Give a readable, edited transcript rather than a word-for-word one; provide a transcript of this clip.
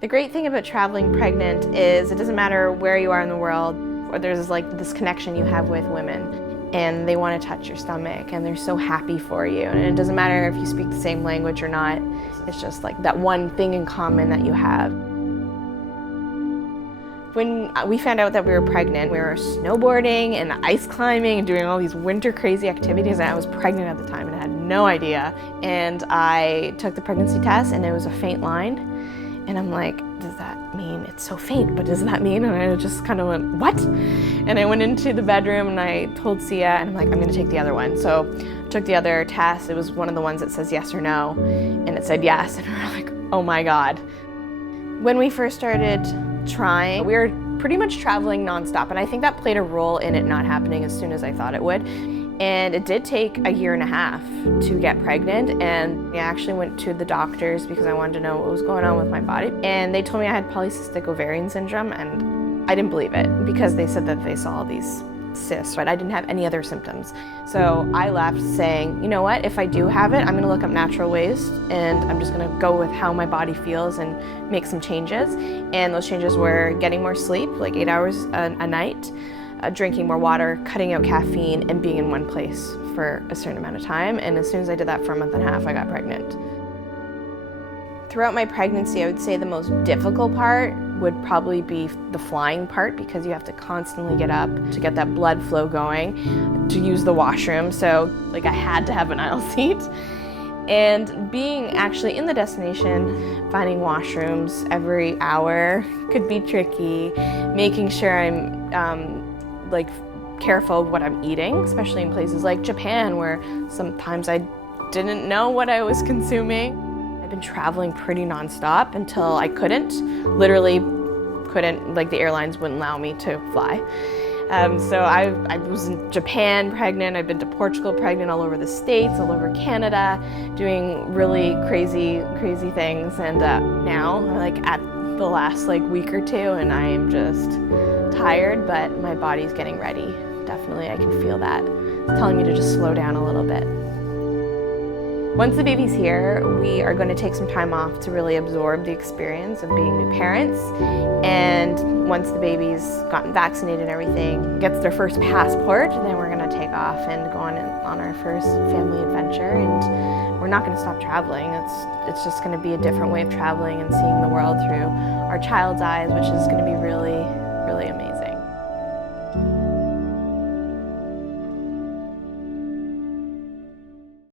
The great thing about traveling pregnant is it doesn't matter where you are in the world, or there's like this connection you have with women, and they want to touch your stomach and they're so happy for you. And it doesn't matter if you speak the same language or not, it's just like that one thing in common that you have. When we found out that we were pregnant, we were snowboarding and ice climbing and doing all these winter crazy activities, and I was pregnant at the time and I had no idea. And I took the pregnancy test and it was a faint line. And I'm like, does that mean it's so faint, but does that mean? And I just kind of went, what? And I went into the bedroom and I told Sia, and I'm like, I'm gonna take the other one. So I took the other test. It was one of the ones that says yes or no. And it said yes. And we were like, oh my God. When we first started trying, we were pretty much traveling nonstop. And I think that played a role in it not happening as soon as I thought it would. And it did take a year and a half to get pregnant, and I actually went to the doctors because I wanted to know what was going on with my body. And they told me I had polycystic ovarian syndrome, and I didn't believe it because they said that they saw these cysts, but I didn't have any other symptoms. So I left saying, you know what, if I do have it, I'm gonna look up natural ways, and I'm just gonna go with how my body feels and make some changes. And those changes were getting more sleep, like 8 hours a night, drinking more water, cutting out caffeine, and being in one place for a certain amount of time. And as soon as I did that for a month and a half, I got pregnant. Throughout my pregnancy, I would say the most difficult part would probably be the flying part, because you have to constantly get up to get that blood flow going, to use the washroom. So like I had to have an aisle seat. And being actually in the destination, finding washrooms every hour could be tricky. Making sure I'm like careful of what I'm eating, especially in places like Japan, where sometimes I didn't know what I was consuming. I've been traveling pretty nonstop until I couldn't, literally couldn't, like the airlines wouldn't allow me to fly. So I was in Japan pregnant, I've been to Portugal pregnant, all over the States, all over Canada, doing really crazy things. And now, like at the last week or two, and I am just tired, but my body's getting ready. Definitely, I can feel that. It's telling me to just slow down a little bit. Once the baby's here, we are going to take some time off to really absorb the experience of being new parents. And once the baby's gotten vaccinated and everything, gets their first passport, then we're going to take off and go on our first family adventure. And we're not going to stop traveling. It's just going to be a different way of traveling and seeing the world through our child's eyes, which is going to be really, really amazing.